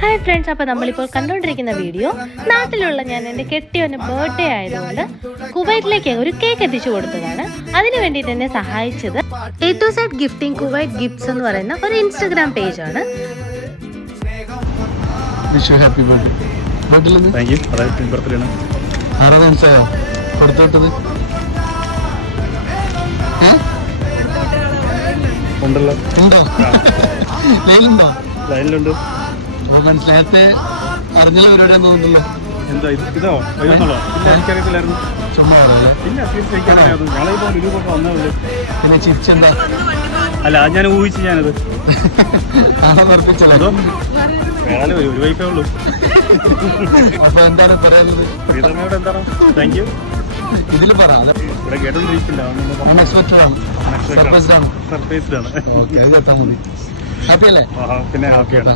Hi friends, അപ്പോൾ നമ്മളിപ്പോൾ കണ്ടുകൊണ്ടിരിക്കുന്ന വീഡിയോ നാട്ടിലുള്ള ഞാൻ എൻ്റെ കെട്ടിയവന് ബർത്ത്ഡേ ആയതുകൊണ്ട് കുവൈറ്റിലേക്ക് ഒരു കേക്ക് എത്തിച്ചു കൊടുത്തതാണ്. അതിനു വേണ്ടിയിട്ട് എന്നെ സഹായിച്ചത് A to Z gifting Kuwait gifts എന്ന് പറയുന്ന ഒരു ഇൻസ്റ്റഗ്രാം പേജാണ്. Happy birthday. Thank you. Birthday ആണ്. ആരാ മനസ്സിലായോ കൊടുത്തോട്ടത്? ഉണ്ടല്ലോ. ഉണ്ടോ? ലൈനുണ്ടോ? ലൈനിലുണ്ട്. നേരത്തെ അറിഞ്ഞ പരിപാടിയാന്ന് തോന്നുന്നല്ലോ. എന്താ ഇതോ? എനിക്കറിയത്തില്ലായിരുന്നു. ചുമ്മാ പിന്നെ ചിരിച്ചെന്താ? അല്ല, ഞാൻ ഊഹിച്ചു. ഞാനത് ഉറപ്പിച്ചല്ലോ. ഒരു വൈഫേ ഉള്ളൂ. അപ്പൊ എന്താണ് പറയാനുള്ളത്? ശ്രീധർമ്മയോട് എന്താണ്? Thank you. ഇതിൽ പറ. ഇവിടെ കേട്ടോണ്ടിരിക്കില്ല. സർപ്രൈസ്ഡ് ആണ്. ഓക്കെ, അത് കേട്ടാ മതി. ഹാപ്പി അല്ലേ? പിന്നെ ഹാപ്പിയാണ്.